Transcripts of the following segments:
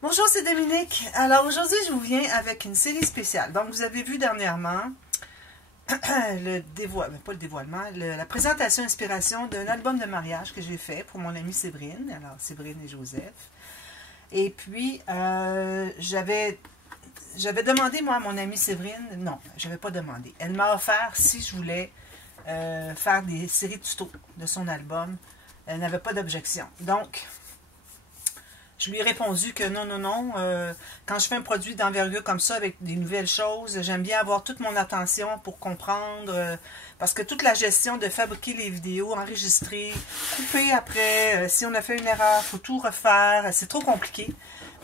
Bonjour, c'est Dominique. Alors aujourd'hui, je vous viens avec une série spéciale. Donc, vous avez vu dernièrement la présentation inspiration d'un album de mariage que j'ai fait pour mon amie Séverine. Alors, Séverine et Joseph. Et puis, j'avais demandé, moi, à mon amie Séverine, non, je n'avais pas demandé. Elle m'a offert si je voulais faire des séries tutos de son album. Elle n'avait pas d'objection. Donc, je lui ai répondu que non. Quand je fais un produit d'envergure comme ça, avec des nouvelles choses, j'aime bien avoir toute mon attention pour comprendre, parce que toute la gestion de fabriquer les vidéos, enregistrer, couper après, si on a fait une erreur, il faut tout refaire, c'est trop compliqué.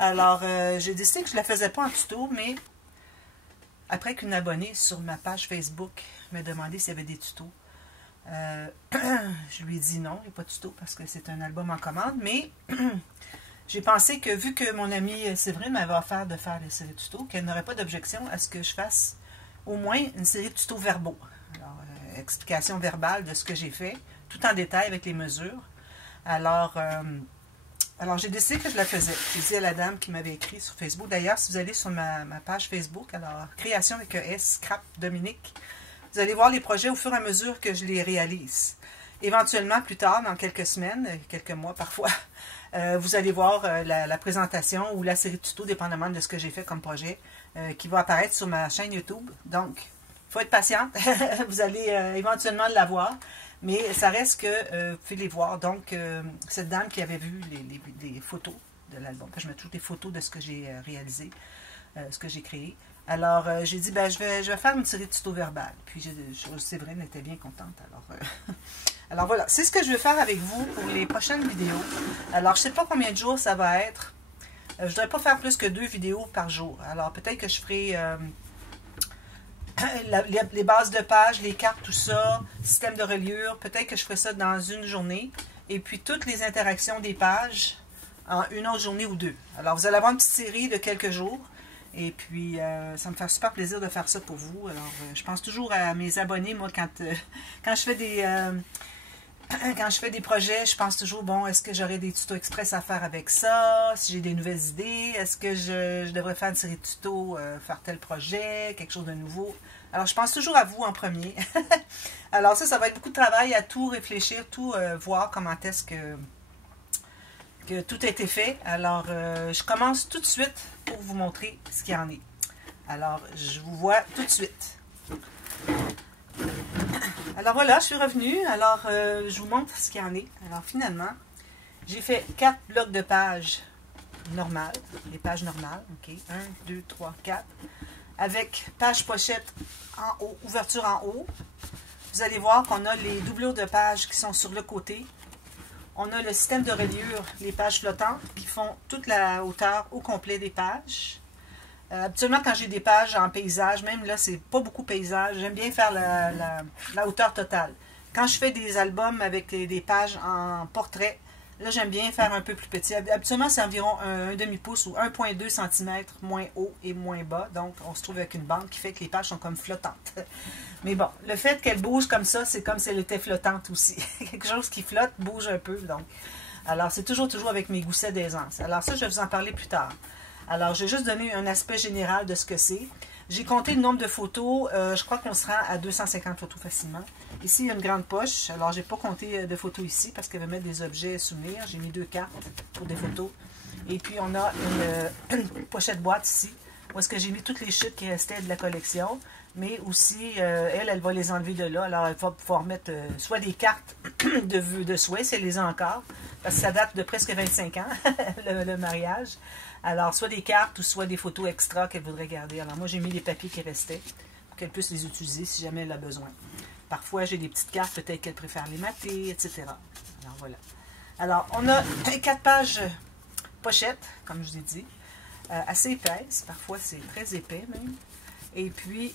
Alors, j'ai décidé que je ne la faisais pas en tuto, mais après qu'une abonnée sur ma page Facebook m'a demandé s'il y avait des tutos, je lui ai dit non, il n'y a pas de tuto parce que c'est un album en commande, mais j'ai pensé que vu que mon amie Séverine m'avait offert de faire des séries tutos, qu'elle n'aurait pas d'objection à ce que je fasse au moins une série de tutos verbaux. Alors, explication verbale de ce que j'ai fait, tout en détail avec les mesures. Alors j'ai décidé que je la faisais. J'ai dit à la dame qui m'avait écrit sur Facebook. D'ailleurs, si vous allez sur ma page Facebook, alors Création avec un S, Scrap Dominique, vous allez voir les projets au fur et à mesure que je les réalise. Éventuellement, plus tard, dans quelques semaines, quelques mois parfois, vous allez voir la présentation ou la série de tutos, dépendamment de ce que j'ai fait comme projet, qui va apparaître sur ma chaîne YouTube. Donc, il faut être patiente. Vous allez éventuellement la voir, mais ça reste que vous pouvez les voir. Donc, cette dame qui avait vu les photos de l'album, je mets toutes les photos de ce que j'ai réalisé, ce que j'ai créé. Alors, j'ai dit, ben, je vais faire une série de tutos verbales. Puis, Séverine était bien contente. Alors voilà, c'est ce que je vais faire avec vous pour les prochaines vidéos. Alors, je ne sais pas combien de jours ça va être. Je ne voudrais pas faire plus que 2 vidéos par jour. Alors, peut-être que je ferai les bases de page, les cartes, tout ça, système de reliure. Peut-être que je ferai ça dans une journée. Et puis, toutes les interactions des pages en une autre journée ou 2. Alors, vous allez avoir une petite série de quelques jours. Et puis, ça me fait super plaisir de faire ça pour vous. Alors, je pense toujours à mes abonnés, moi, quand je fais des projets, je pense toujours, bon, est-ce que j'aurai des tutos express à faire avec ça? Si j'ai des nouvelles idées, est-ce que je devrais faire une série de tutos, faire tel projet, quelque chose de nouveau? Alors, je pense toujours à vous en premier. Alors, ça va être beaucoup de travail à tout réfléchir, tout voir comment est-ce que tout a été fait. Alors, je commence tout de suite pour vous montrer ce qu'il y en est. Alors, je vous vois tout de suite. Alors voilà, je suis revenue. Alors, je vous montre ce qu'il y en est. Alors, finalement, j'ai fait 4 blocs de pages normales, les pages normales. OK, 1, 2, 3, 4. Avec page pochette en haut, ouverture en haut. Vous allez voir qu'on a les doublures de pages qui sont sur le côté. On a le système de reliure, les pages flottantes qui font toute la hauteur au complet des pages. Habituellement, quand j'ai des pages en paysage, même là, c'est pas beaucoup paysage, j'aime bien faire la hauteur totale. Quand je fais des albums avec des pages en portrait, là, j'aime bien faire un peu plus petit. Habituellement, c'est environ un demi-pouce ou 1,2 cm moins haut et moins bas. Donc, on se trouve avec une bande qui fait que les pages sont comme flottantes. Mais bon, le fait qu'elle bouge comme ça, c'est comme si elle était flottante aussi. Quelque chose qui flotte bouge un peu. Donc, alors, c'est toujours avec mes goussets d'aisance. Alors ça, je vais vous en parler plus tard. Alors, j'ai juste donné un aspect général de ce que c'est. J'ai compté le nombre de photos. Je crois qu'on se rend à 250 photos facilement. Ici, il y a une grande poche. Alors, je n'ai pas compté de photos ici parce qu'elle va mettre des objets souvenirs. J'ai mis 2 cartes pour des photos. Et puis, on a une pochette boîte ici où est-ce que j'ai mis toutes les chutes qui restaient de la collection. Mais aussi, elle va les enlever de là. Alors, elle va pouvoir mettre soit des cartes de souhait, si elle les a encore, parce que ça date de presque 25 ans, le mariage. Alors, soit des cartes ou soit des photos extra qu'elle voudrait garder. Alors, moi, j'ai mis les papiers qui restaient pour qu'elle puisse les utiliser si jamais elle a besoin. Parfois, j'ai des petites cartes, peut-être qu'elle préfère les mater, etc. Alors, voilà. Alors, on a 4 pages pochettes, comme je vous ai dit, assez épaisses. Parfois, c'est très épais même. Et puis,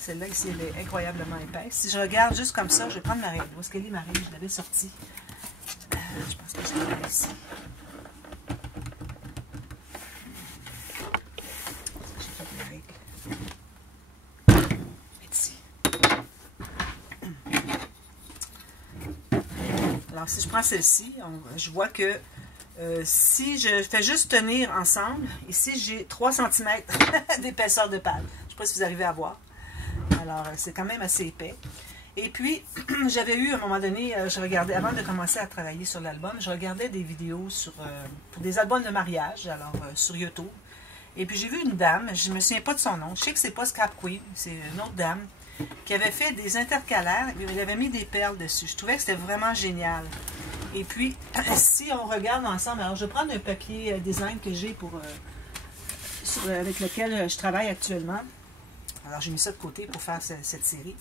celle-là ici, elle est incroyablement épaisse. Si je regarde juste comme ça, je vais prendre ma règle. Où est-ce qu'elle est, ma règle? Je l'avais sortie. Je pense que je l'avais ici. Alors, si je prends celle-ci, je vois que si je fais juste tenir ensemble, ici j'ai 3 cm d'épaisseur de page. Je ne sais pas si vous arrivez à voir. Alors, c'est quand même assez épais. Et puis, j'avais eu, à un moment donné, je regardais, avant de commencer à travailler sur l'album, je regardais des vidéos pour des albums de mariage, alors sur YouTube. Et puis, j'ai vu une dame, je ne me souviens pas de son nom, je sais que c'est pas Scrap Queen, c'est une autre dame, qui avait fait des intercalaires, et elle avait mis des perles dessus. Je trouvais que c'était vraiment génial. Et puis, si on regarde ensemble, alors je vais prendre un papier design que j'ai avec lequel je travaille actuellement. Alors, j'ai mis ça de côté pour faire cette série.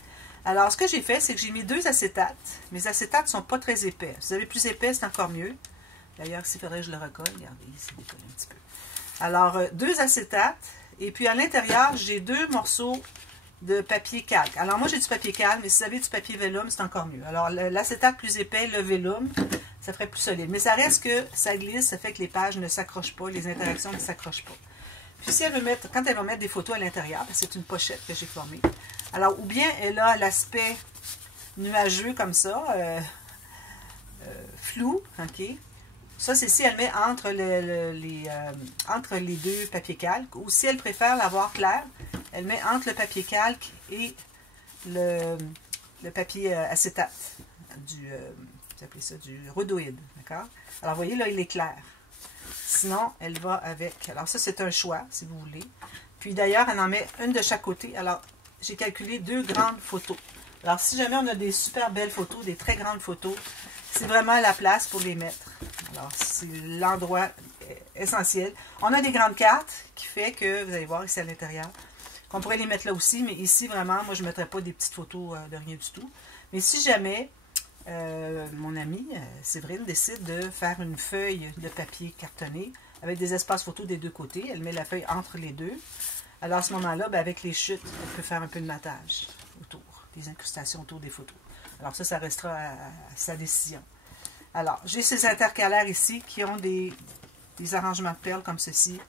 Alors, ce que j'ai fait, c'est que j'ai mis 2 acétates. Mes acétates ne sont pas très épais. Si vous avez plus épais, c'est encore mieux. D'ailleurs, s'il faudrait que je le recolle, regardez, ici, décolle un petit peu. Alors, 2 acétates. Et puis, à l'intérieur, j'ai 2 morceaux de papier calque. Alors, moi, j'ai du papier calque, mais si vous avez du papier vélum, c'est encore mieux. Alors, l'acétate plus épais, le vélum, ça ferait plus solide. Mais ça reste que ça glisse, ça fait que les pages ne s'accrochent pas, les interactions ne s'accrochent pas. Puis si elle veut mettre, quand elle va mettre des photos à l'intérieur, parce que c'est une pochette que j'ai formée, alors ou bien elle a l'aspect nuageux comme ça, flou, ok. Ça c'est si elle met entre les 2 papiers calques, ou si elle préfère l'avoir clair, elle met entre le papier calque et le papier acétate, vous appelez ça du rhodoïde, d'accord. Alors vous voyez là, il est clair. Sinon, elle va avec... Alors ça, c'est un choix, si vous voulez. Puis d'ailleurs, elle en met une de chaque côté. Alors, j'ai calculé 2 grandes photos. Alors, si jamais on a des super belles photos, des très grandes photos, c'est vraiment la place pour les mettre. Alors, c'est l'endroit essentiel. On a des grandes cartes qui fait que, vous allez voir ici à l'intérieur, qu'on pourrait les mettre là aussi, mais ici, vraiment, moi, je ne mettrais pas des petites photos de rien du tout. Mais si jamais... mon amie Séverine décide de faire une feuille de papier cartonné avec des espaces photos des 2 côtés. Elle met la feuille entre les 2. Alors à ce moment-là, ben, avec les chutes, elle peut faire un peu de matage autour, des incrustations autour des photos. Alors ça restera à sa décision. Alors, j'ai ces intercalaires ici qui ont des arrangements de perles comme ceci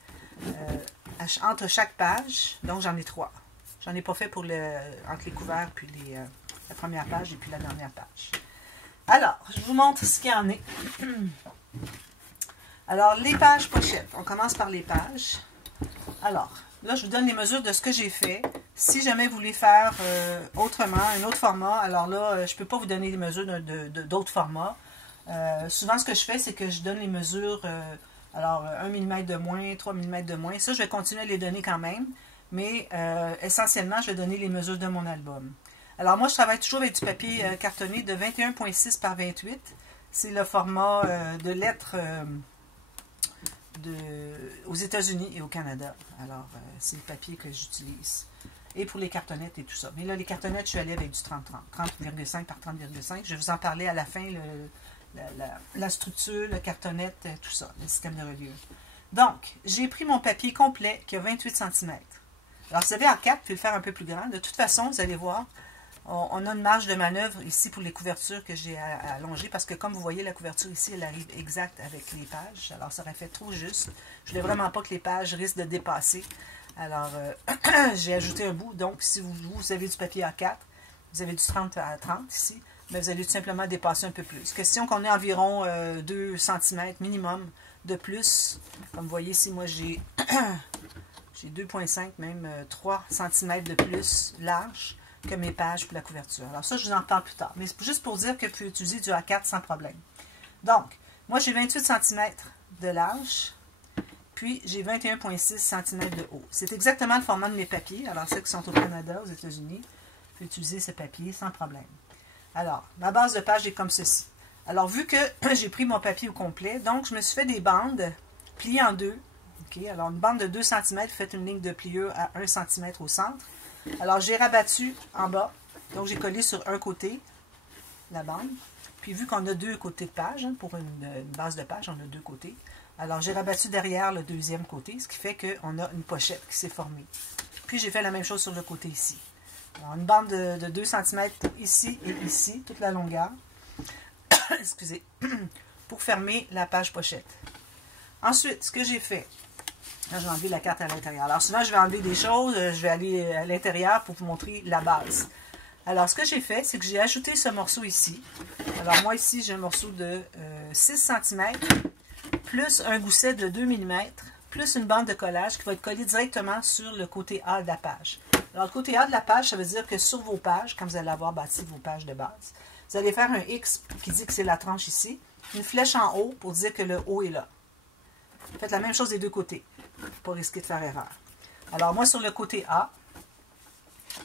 entre chaque page. Donc j'en ai 3. J'en ai pas fait pour entre les couverts puis la première page et puis la dernière page. Alors, je vous montre ce qu'il y en est. Alors, les pages pochettes. On commence par les pages. Alors, là, je vous donne les mesures de ce que j'ai fait. Si jamais vous voulez faire autrement, un autre format, alors là, je ne peux pas vous donner les mesures d'autres formats. Souvent, ce que je fais, c'est que je donne les mesures, alors 1 mm de moins, 3 mm de moins. Ça, je vais continuer à les donner quand même. Mais essentiellement, je vais donner les mesures de mon album. Alors moi, je travaille toujours avec du papier cartonné de 21,6 par 28. C'est le format de lettres aux États-Unis et au Canada. Alors, c'est le papier que j'utilise. Et pour les cartonnettes et tout ça. Mais là, les cartonnettes, je suis allée avec du 30-30. 30,5 par 30,5. Je vais vous en parler à la fin, la structure, la cartonnette, tout ça, le système de reliure. Donc, j'ai pris mon papier complet qui a 28 cm. Alors, vous avez en 4, vous pouvez le faire un peu plus grand. De toute façon, vous allez voir, on a une marge de manœuvre ici pour les couvertures que j'ai allongées parce que comme vous voyez, la couverture ici, elle arrive exacte avec les pages. Alors, ça aurait fait trop juste. Je ne voulais vraiment pas que les pages risquent de dépasser. Alors, j'ai ajouté un bout. Donc, si vous avez du papier A4, vous avez du 30 à 30 ici, mais vous allez tout simplement dépasser un peu plus. Question qu'on ait environ 2 cm minimum de plus. Comme vous voyez ici, moi, j'ai 2,5, même 3 cm de plus large que mes pages pour la couverture. Alors ça, je vous en parle plus tard. Mais c'est juste pour dire que vous pouvez utiliser du A4 sans problème. Donc, moi, j'ai 28 cm de large, puis j'ai 21,6 cm de haut. C'est exactement le format de mes papiers. Alors, ceux qui sont au Canada, aux États-Unis, vous pouvez utiliser ce papier sans problème. Alors, ma base de page est comme ceci. Alors, vu que j'ai pris mon papier au complet, donc je me suis fait des bandes pliées en 2. Okay, alors, une bande de 2 cm, faites une ligne de pliure à 1 cm au centre. Alors, j'ai rabattu en bas. Donc, j'ai collé sur un côté la bande. Puis, vu qu'on a 2 côtés de page, hein, pour une base de page, on a 2 côtés. Alors, j'ai rabattu derrière le deuxième côté, ce qui fait qu'on a une pochette qui s'est formée. Puis, j'ai fait la même chose sur le côté ici. Alors, une bande de 2 cm ici et ici, toute la longueur. Excusez. Pour fermer la page pochette. Ensuite, ce que j'ai fait, là, je vais enlever la carte à l'intérieur. Alors, souvent, je vais enlever des choses, je vais aller à l'intérieur pour vous montrer la base. Alors, ce que j'ai fait, c'est que j'ai ajouté ce morceau ici. Alors, moi, ici, j'ai un morceau de 6 cm. plus un gousset de 2 mm, plus une bande de collage qui va être collée directement sur le côté A de la page. Alors, le côté A de la page, ça veut dire que sur vos pages, quand vous allez avoir bâti vos pages de base, vous allez faire un X qui dit que c'est la tranche ici, une flèche en haut pour dire que le haut est là. Faites la même chose des deux côtés, pour ne pas risquer de faire erreur. Alors, moi, sur le côté A,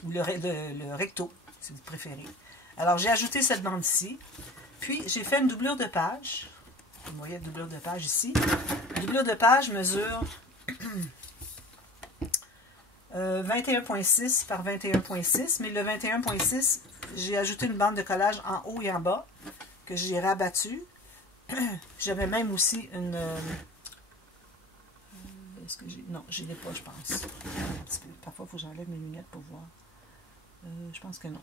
ou le recto, si vous préférez, alors j'ai ajouté cette bande ici, puis j'ai fait une doublure de page. Vous voyez la doublure de page ici. La doublure de page mesure 21,6 par 21,6, mais le 21,6, j'ai ajouté une bande de collage en haut et en bas, que j'ai rabattue. J'avais même aussi une... est-ce que j'ai... Non, je ne l'ai pas, je pense. Parfois, il faut que j'enlève mes lunettes pour voir. Je pense que non.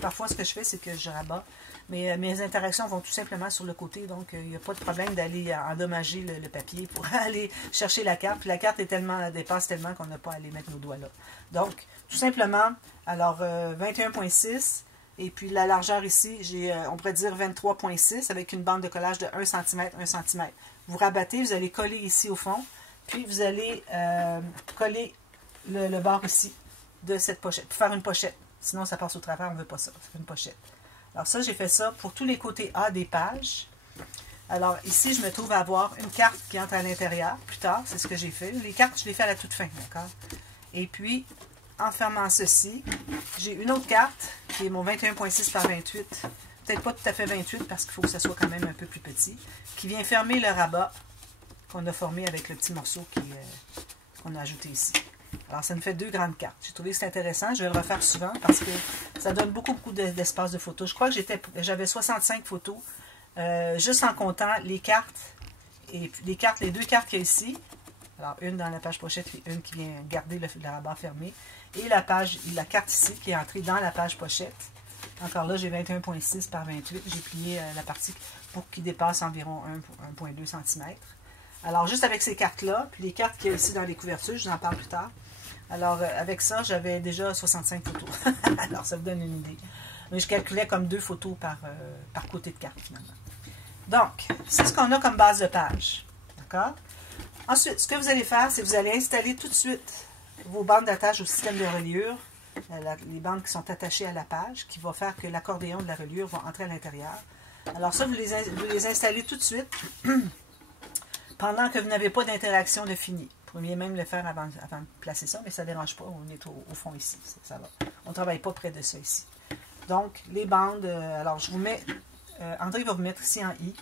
Parfois, ce que je fais, c'est que je rabats. Mais mes interactions vont tout simplement sur le côté, donc il n'y a pas de problème d'aller endommager le papier pour aller chercher la carte. Puis la carte est tellement, elle dépasse tellement qu'on n'a pas à aller mettre nos doigts là. Donc, tout simplement, alors 21,6, et puis la largeur ici, j'ai, on pourrait dire 23,6 avec une bande de collage de 1 cm, 1 cm. Vous rabattez, vous allez coller ici au fond, puis vous allez coller le bord ici de cette pochette, pour faire une pochette. Sinon, ça passe au travers, on ne veut pas ça. Ça fait une pochette. Alors ça, j'ai fait ça pour tous les côtés A des pages. Alors ici, je me trouve à avoir une carte qui entre à l'intérieur. Plus tard, c'est ce que j'ai fait. Les cartes, je les fais à la toute fin, d'accord? Et puis, en fermant ceci, j'ai une autre carte qui est mon 21,6 par 28. Peut-être pas tout à fait 28 parce qu'il faut que ça soit quand même un peu plus petit. Qui vient fermer le rabat qu'on a formé avec le petit morceau qu'on a ajouté ici. Alors, ça me fait deux grandes cartes. J'ai trouvé que c'est intéressant. Je vais le refaire souvent parce que ça donne beaucoup d'espace de photos. Je crois que j'avais 65 photos, juste en comptant les cartes. Et puis les deux cartes qu'il y a ici. Alors, une dans la page pochette et une qui vient garder le rabat fermé. Et la carte ici qui est entrée dans la page pochette. Encore là, j'ai 21,6 par 28. J'ai plié la partie pour qu'il dépasse environ 1,2 cm. Alors, juste avec ces cartes-là, puis les cartes qu'il y a ici dans les couvertures, je vous en parle plus tard. Alors, avec ça, j'avais déjà 65 photos. Alors, ça vous donne une idée. Mais je calculais comme 2 photos par côté de carte, finalement. Donc, c'est ce qu'on a comme base de page. D'accord? Ensuite, ce que vous allez faire, c'est que vous allez installer tout de suite vos bandes d'attache au système de reliure, les bandes qui sont attachées à la page, qui va faire que l'accordéon de la reliure va entrer à l'intérieur. Alors ça, vous les installez tout de suite, pendant que vous n'avez pas d'interaction de fini. Vous pourriez même le faire avant de placer ça, mais ça ne dérange pas, on est au fond ici, ça va. On ne travaille pas près de ça ici. Donc, les bandes, alors je vous mets, André va vous mettre ici en I,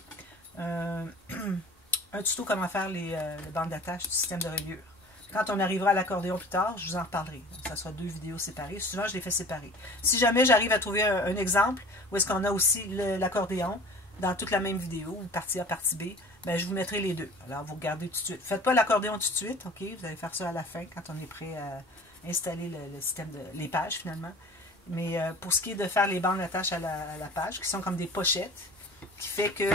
un tuto comment faire les bandes d'attache du système de reliure. Quand on arrivera à l'accordéon plus tard, je vous en reparlerai. Donc, ça sera 2 vidéos séparées. Souvent, je les fais séparer. Si jamais j'arrive à trouver un exemple où est-ce qu'on a aussi l'accordéon dans toute la même vidéo, ou partie A, partie B, ben, je vous mettrai les deux. Alors, vous regardez tout de suite. Faites pas l'accordéon tout de suite, ok? Vous allez faire ça à la fin, quand on est prêt à installer le système les pages, finalement. Mais pour ce qui est de faire les bandes d'attache à la page, qui sont comme des pochettes, qui fait que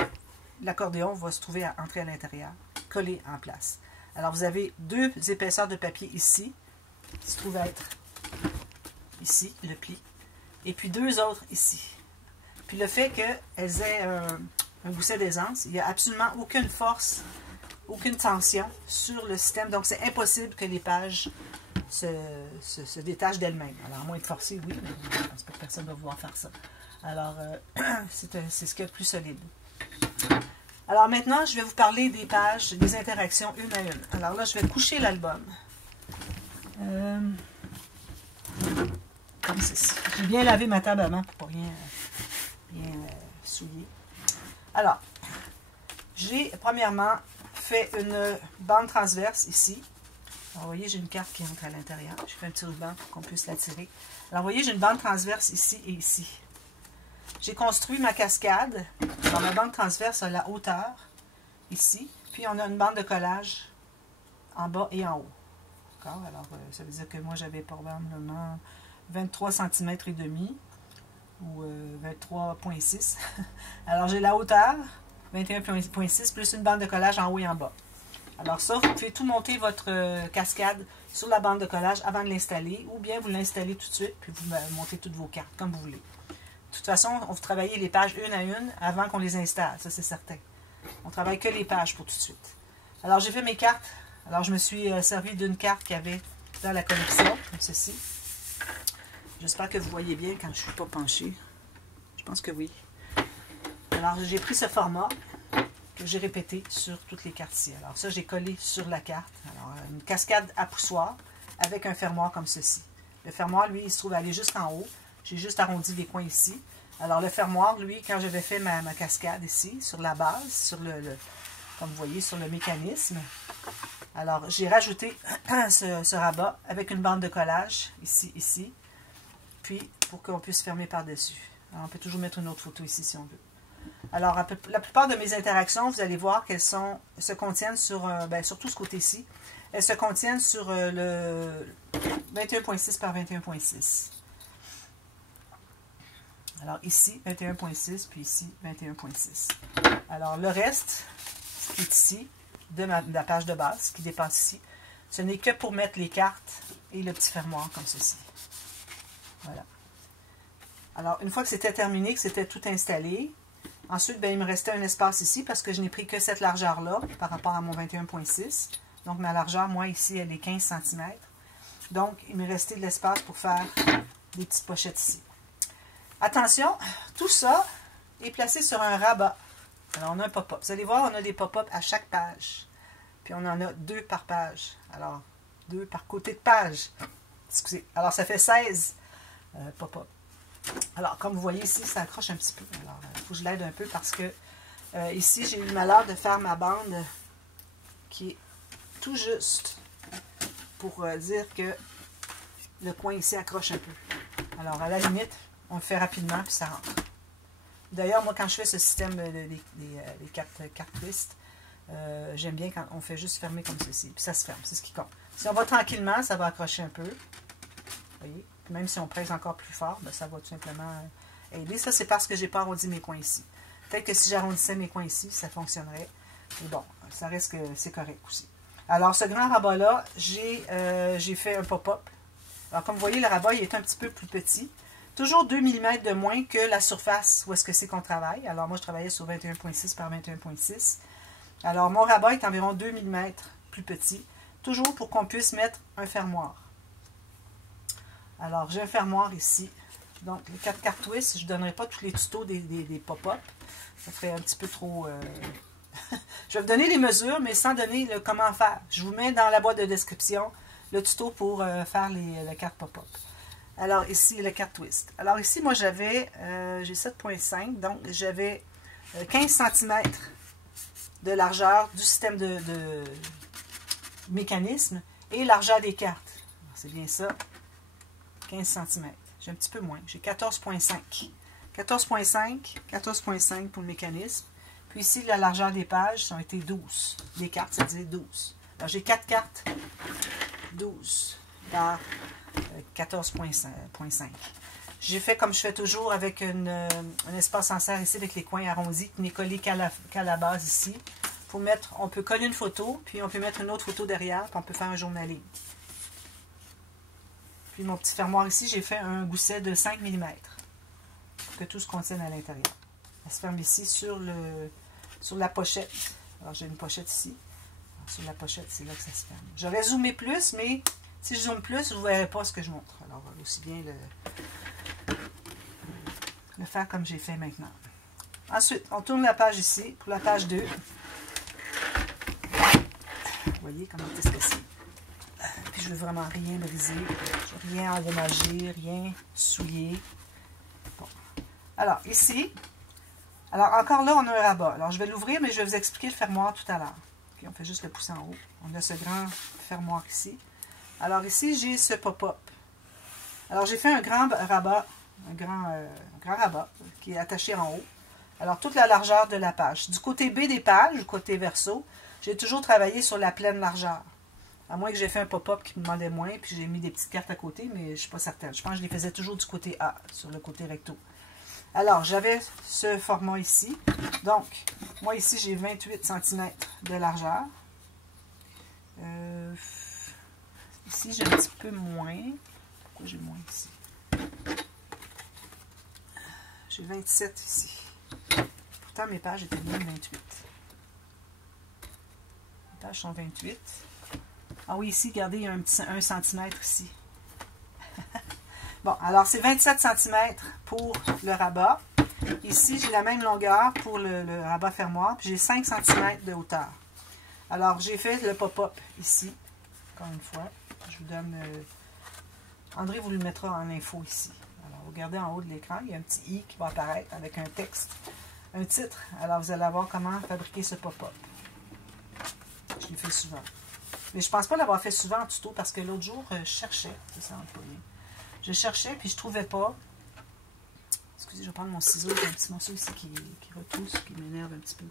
l'accordéon va se trouver à entrer à l'intérieur, collé en place. Alors, vous avez 2 épaisseurs de papier ici, qui se trouvent à être ici, le pli, et puis 2 autres ici. Puis le fait qu'elles aient un gousset d'aisance, il n'y a absolument aucune force, aucune tension sur le système. Donc, c'est impossible que les pages se détachent d'elles-mêmes. Alors, à moins de forcer, oui, mais je ne pense pas que personne va vouloir faire ça. Alors, c'est ce qu'il y a de plus solide. Alors maintenant, je vais vous parler des pages, des interactions une à une. Alors là, je vais coucher l'album. Comme ceci. J'ai bien lavé ma table avant pour ne pas bien souiller. Alors, j'ai premièrement fait une bande transverse ici. Alors, vous voyez, j'ai une carte qui entre à l'intérieur. J'ai fait un petit ruban pour qu'on puisse la tirer. Alors, vous voyez, j'ai une bande transverse ici et ici. J'ai construit ma cascade. Alors, ma bande transverse a la hauteur, ici. Puis, on a une bande de collage en bas et en haut. D'accord? Alors, ça veut dire que moi, j'avais probablement 23 cm et demi ou 23,6. Alors, j'ai la hauteur, 21,6, plus une bande de collage en haut et en bas. Alors ça, vous pouvez tout monter votre cascade sur la bande de collage avant de l'installer, ou bien vous l'installez tout de suite, puis vous montez toutes vos cartes, comme vous voulez. De toute façon, on va travailler les pages une à une avant qu'on les installe, ça c'est certain. On ne travaille que les pages pour tout de suite. Alors, j'ai fait mes cartes. Alors, je me suis servi d'une carte qu'il y avait dans la collection, comme ceci. J'espère que vous voyez bien quand je ne suis pas penchée. Je pense que oui. Alors, j'ai pris ce format que j'ai répété sur toutes les cartes ici. Alors, ça, j'ai collé sur la carte. Alors, une cascade à poussoir avec un fermoir comme ceci. Le fermoir, lui, il se trouve aller juste en haut. J'ai juste arrondi les coins ici. Alors, le fermoir, lui, quand j'avais fait ma cascade ici, sur la base, sur comme vous voyez, sur le mécanisme, alors, j'ai rajouté ce rabat avec une bande de collage, ici, puis pour qu'on puisse fermer par-dessus. On peut toujours mettre une autre photo ici si on veut. Alors, la plupart de mes interactions, vous allez voir qu'elles se contiennent sur, surtout ce côté-ci, elles se contiennent sur le 21.6 par 21.6. Alors, ici, 21.6, puis ici, 21.6. Alors, le reste, ce qui est ici, de la page de base, qui dépasse ici, ce n'est que pour mettre les cartes et le petit fermoir comme ceci. Voilà. Alors, une fois que c'était terminé, que c'était tout installé, ensuite, il me restait un espace ici parce que je n'ai pris que cette largeur-là par rapport à mon 21.6. Donc, ma largeur, moi, ici, elle est 15 cm. Donc, il me restait de l'espace pour faire des petites pochettes ici. Attention, tout ça est placé sur un rabat. Alors, on a un pop-up. Vous allez voir, on a des pop-up à chaque page. Puis, on en a 2 par page. Alors, 2 par côté de page. Excusez. Alors, ça fait 16 pop-up. Alors, comme vous voyez ici, ça accroche un petit peu. Alors, il faut que je l'aide un peu parce que ici, j'ai eu le malheur de faire ma bande qui est tout juste pour dire que le coin ici accroche un peu. Alors, à la limite, on le fait rapidement puis ça rentre. D'ailleurs, moi, quand je fais ce système des cartes twist, j'aime bien quand on fait juste fermer comme ceci. Puis ça se ferme, c'est ce qui compte. Si on va tranquillement, ça va accrocher un peu. Vous voyez? Même si on presse encore plus fort, ben, ça va tout simplement aider. Ça, c'est parce que je n'ai pas arrondi mes coins ici. Peut-être que si j'arrondissais mes coins ici, ça fonctionnerait. Mais bon, ça reste que c'est correct aussi. Alors, ce grand rabat-là, j'ai fait un pop-up. Alors, comme vous voyez, le rabat il est un petit peu plus petit. Toujours 2 mm de moins que la surface où est-ce que c'est qu'on travaille. Alors, moi, je travaillais sur 21.6 par 21.6. Alors, mon rabat est environ 2 mm plus petit. Toujours pour qu'on puisse mettre un fermoir. Alors, j'ai un fermoir ici. Donc, les 4 cartes twist, je ne donnerai pas tous les tutos des pop-up. Ça ferait un petit peu trop... Je vais vous donner les mesures, mais sans donner le comment faire. Je vous mets dans la boîte de description le tuto pour faire les cartes pop-up. Alors, ici, le carte twist. Alors, ici, moi, j'ai 7.5, donc j'avais 15 cm de largeur du système de mécanisme et largeur des cartes. C'est bien ça, 15 cm. J'ai un petit peu moins, j'ai 14.5. 14.5 pour le mécanisme. Puis ici, la largeur des pages, ça a été 12. Les cartes, ça dit 12. Alors, j'ai 4 cartes, 12 par 14.5. J'ai fait comme je fais toujours avec un espace en serre ici avec les coins arrondis qui n'est collé qu'à la base ici. Pour mettre, on peut coller une photo, puis on peut mettre une autre photo derrière, puis on peut faire un journaling. Puis mon petit fermoir ici, j'ai fait un gousset de 5 mm pour que tout se contienne à l'intérieur. Elle se ferme ici sur la pochette. Alors j'ai une pochette ici. Alors, sur la pochette, c'est là que ça se ferme. J'aurais zoomé plus, mais si je zoome plus, vous ne verrez pas ce que je montre. Alors aussi bien le faire comme j'ai fait maintenant. Ensuite, on tourne la page ici pour la page 2. Vous voyez comment est-ce que c'est. Puis je ne veux vraiment rien briser, rien endommager, rien souiller. Bon. Alors ici, alors encore là, on a un rabat. Alors je vais l'ouvrir, mais je vais vous expliquer le fermoir tout à l'heure. Okay, on fait juste le pouce en haut. On a ce grand fermoir ici. Alors ici, j'ai ce pop-up. Alors j'ai fait un grand rabat, un grand rabat qui est attaché en haut. Alors toute la largeur de la page. Du côté B des pages, du côté verso, j'ai toujours travaillé sur la pleine largeur. À moins que j'ai fait un pop-up qui me demandait moins, puis j'ai mis des petites cartes à côté, mais je ne suis pas certaine. Je pense que je les faisais toujours du côté A, sur le côté recto. Alors, j'avais ce format ici. Donc, moi ici, j'ai 28 cm de largeur. Ici, j'ai un petit peu moins. Pourquoi j'ai moins ici? J'ai 27 ici. Pourtant, mes pages étaient bien 28. pages sont 28. Ah oui, ici, regardez, il y a un petit 1 cm ici. Bon, alors c'est 27 cm pour le rabat. Ici, j'ai la même longueur pour le rabat fermoir, puis j'ai 5 cm de hauteur. Alors, j'ai fait le pop-up ici, encore une fois. Je vous donne... André vous le mettra en info ici. Alors, regardez en haut de l'écran, il y a un petit « i » qui va apparaître avec un texte, un titre. Alors, vous allez voir comment fabriquer ce pop-up. Je l'ai fait souvent. Mais je ne pense pas l'avoir fait souvent en tuto, parce que l'autre jour, je cherchais. Ça rentre pas bien. Je cherchais, puis je ne trouvais pas. Excusez, je vais prendre mon ciseau. Il y a un petit morceau ici qui retousse, qui m'énerve un petit peu.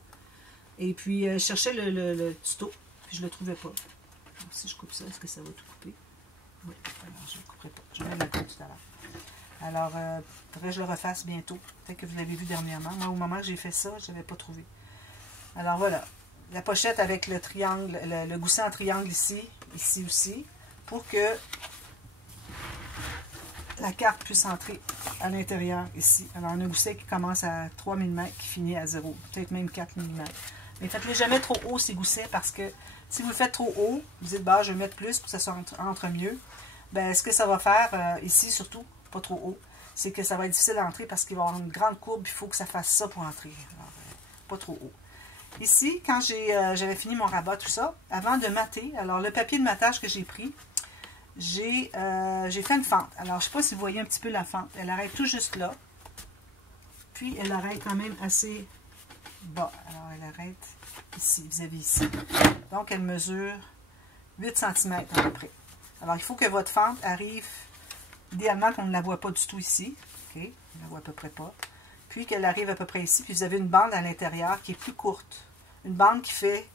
Et puis, je cherchais le tuto, puis je ne le trouvais pas. Donc, si je coupe ça, est-ce que ça va tout couper? Oui, alors je ne le couperai pas. Je vais le couper tout à l'heure. Alors, il faudrait que je le refasse bientôt. Peut-être que vous l'avez vu dernièrement. Moi, au moment que j'ai fait ça, je n'avais pas trouvé. Alors, voilà. La pochette avec le triangle, le gousset en triangle ici, ici aussi, pour que la carte puisse entrer à l'intérieur ici. Alors, on a un gousset qui commence à 3 mm, qui finit à 0, peut-être même 4 mm. Mais faites-les jamais trop haut, ces goussets, parce que si vous le faites trop haut, vous dites, bah, je vais mettre plus pour que ça soit entre mieux. Ben, ce que ça va faire, ici surtout, pas trop haut, c'est que ça va être difficile à entrer parce qu'il va y avoir une grande courbe, il faut que ça fasse ça pour entrer. Alors, pas trop haut. Ici, quand j'avais fini mon rabat, tout ça, avant de mater, alors le papier de matage que j'ai pris, j'ai fait une fente. Alors, je ne sais pas si vous voyez un petit peu la fente. Elle arrête tout juste là. Puis, elle arrête quand même assez bas. Alors, elle arrête ici, vis-à-vis ici. Donc, elle mesure 8 cm à peu près. Alors, il faut que votre fente arrive, idéalement qu'on ne la voit pas du tout ici. OK? On ne la voit à peu près pas. Puis, qu'elle arrive à peu près ici. Puis, vous avez une bande à l'intérieur qui est plus courte. Une bande qui fait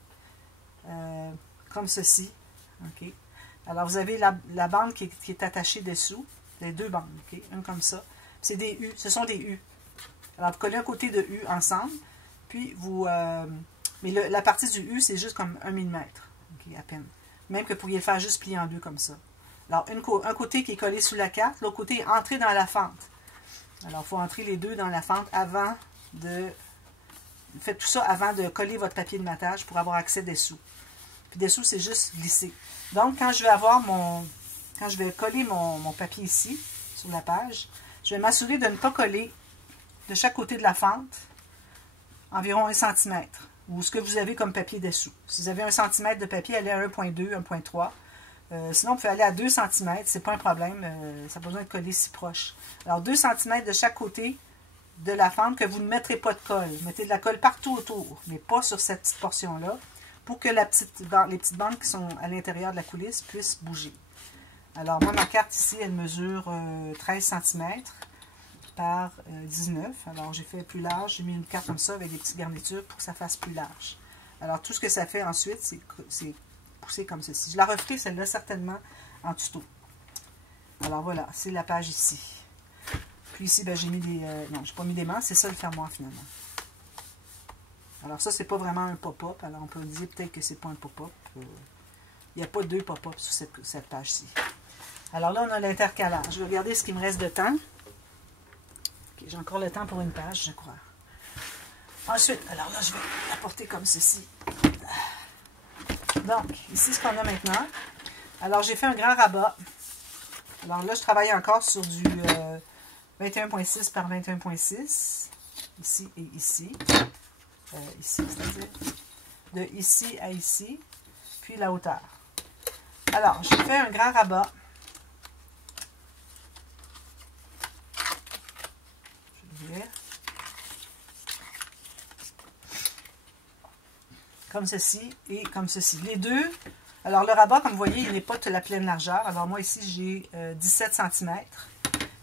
comme ceci. OK? Alors, vous avez la bande qui est attachée dessous. Les deux bandes, OK? Une comme ça. C'est des U. Ce sont des U. Alors, vous collez un côté de U ensemble. Puis, vous... mais la partie du U, c'est juste comme 1 mm. OK? À peine. Même que vous pourriez le faire juste plier en deux comme ça. Alors, un côté qui est collé sous la carte. L'autre côté est entré dans la fente. Alors, il faut entrer les deux dans la fente avant de... Faites tout ça avant de coller votre papier de matage pour avoir accès dessous. Puis dessous, c'est juste glisser. Donc, quand je vais coller mon papier ici, sur la page, je vais m'assurer de ne pas coller de chaque côté de la fente environ 1 cm, ou ce que vous avez comme papier dessous. Si vous avez 1 cm de papier, allez à 1,2, 1,3. Sinon, vous pouvez aller à 2 cm, c'est pas un problème, ça n'a pas besoin de coller si proche. Alors, 2 cm de chaque côté de la fente que vous ne mettrez pas de colle. Mettez de la colle partout autour, mais pas sur cette petite portion-là, pour que les petites bandes qui sont à l'intérieur de la coulisse puissent bouger. Alors, moi, ma carte ici, elle mesure 13 cm par 19. Alors, j'ai fait plus large. J'ai mis une carte comme ça avec des petites garnitures pour que ça fasse plus large. Alors, tout ce que ça fait ensuite, c'est pousser comme ceci. Je la referai, celle-là, certainement, en tuto. Alors, voilà, c'est la page ici. Puis ici, ben, j'ai mis des... non, j'ai pas mis des mains. C'est ça le fermoir, finalement. Alors ça, c'est pas vraiment un pop-up. Alors on peut dire peut-être que c'est pas un pop-up. Il n'y a pas deux pop-up sur cette page-ci. Alors là, on a l'intercalage. Je vais regarder ce qui me reste de temps. Okay, j'ai encore le temps pour une page, je crois. Ensuite, alors là, je vais la porter comme ceci. Donc, ici, ce qu'on a maintenant. Alors, j'ai fait un grand rabat. Alors là, je travaille encore sur du 21,6 par 21,6. Ici et ici. Ici, c'est-à-dire de ici à ici, puis la hauteur. Alors, j'ai fait un grand rabat. Je vais dire. Comme ceci et comme ceci. Les deux, alors le rabat, comme vous voyez, il n'est pas de la pleine largeur. Alors moi ici, j'ai 17 cm.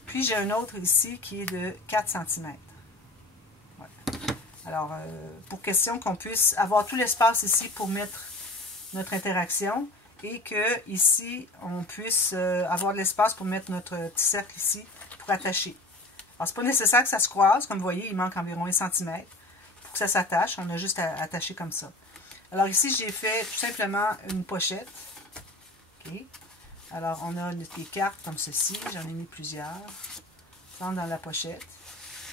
Puis j'ai un autre ici qui est de 4 cm. Alors, pour question qu'on puisse avoir tout l'espace ici pour mettre notre interaction et que ici, on puisse avoir de l'espace pour mettre notre petit cercle ici pour attacher. Alors, ce n'est pas nécessaire que ça se croise. Comme vous voyez, il manque environ 1 cm pour que ça s'attache. On a juste à attacher comme ça. Alors ici, j'ai fait tout simplement une pochette. Okay. Alors, on a des cartes comme ceci. J'en ai mis plusieurs. Dans la pochette.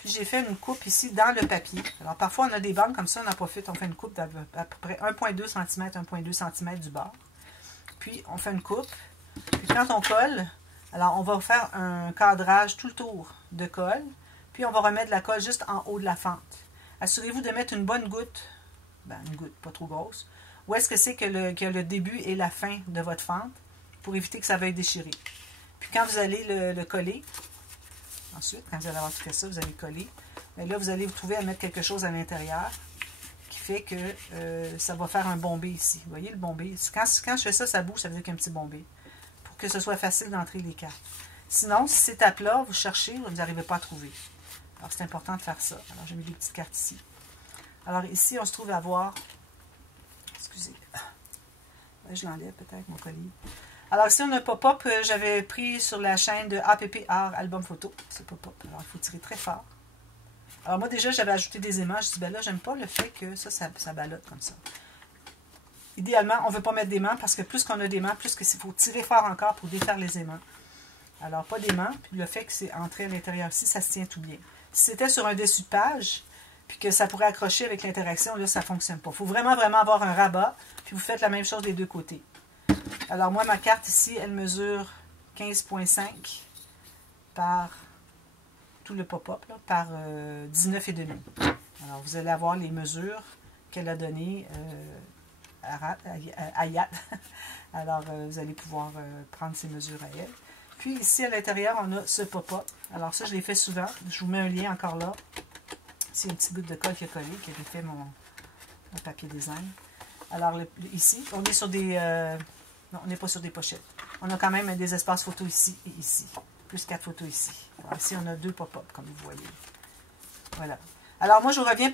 Puis j'ai fait une coupe ici dans le papier. Alors parfois on a des bandes comme ça, on en profite, on fait une coupe d'à peu près 1,2 cm, 1,2 cm du bord. Puis on fait une coupe. Puis quand on colle, alors on va faire un cadrage tout le tour de colle. Puis on va remettre la colle juste en haut de la fente. Assurez-vous de mettre une bonne goutte, une goutte pas trop grosse, où est-ce que c'est que le début et la fin de votre fente, pour éviter que ça veuille déchirer. Puis quand vous allez le coller, ensuite, quand vous allez avoir tout fait ça, vous allez coller, mais là vous allez vous trouver à mettre quelque chose à l'intérieur, qui fait que ça va faire un bombé ici. Vous voyez le bombé? Quand je fais ça, ça bouge, ça veut dire qu'il y a un petit bombé, pour que ce soit facile d'entrer les cartes. Sinon, si c'est à plat, vous cherchez, vous n'arrivez pas à trouver. Alors, c'est important de faire ça. Alors, j'ai mis des petites cartes ici. Alors, ici, on se trouve à voir... Excusez. Je l'enlève peut-être, mon collier. Alors, ici, on a un pop-up que j'avais pris sur la chaîne de APP Art Album Photo. C'est pop-up. Alors, il faut tirer très fort. Alors, moi, déjà, j'avais ajouté des aimants. Je dis, ben là, j'aime pas le fait que ça ballotte comme ça. Idéalement, on ne veut pas mettre d'aimants parce que plus qu'on a d'aimants, plus qu'il faut tirer fort encore pour défaire les aimants. Alors, pas d'aimants. Puis, le fait que c'est entré à l'intérieur ici, ça se tient tout bien. Si c'était sur un dessus de page, puis que ça pourrait accrocher avec l'interaction, là, ça ne fonctionne pas. Il faut vraiment, vraiment avoir un rabat, puis vous faites la même chose des deux côtés. Alors, moi, ma carte ici, elle mesure 15,5 par tout le pop-up, par 19,5. Alors, vous allez avoir les mesures qu'elle a données à Yat. Alors, vous allez pouvoir prendre ces mesures à elle. Puis ici, à l'intérieur, on a ce pop-up. Alors ça, je l'ai fait souvent. Je vous mets un lien encore là. C'est une petite goutte de colle qui a collé, qui avait fait mon papier design. Alors ici, on est sur des... non, on n'est pas sur des pochettes. On a quand même des espaces photos ici et ici. Plus 4 photos ici. Alors ici, on a 2 pop-up, comme vous voyez. Voilà. Alors moi, je reviens...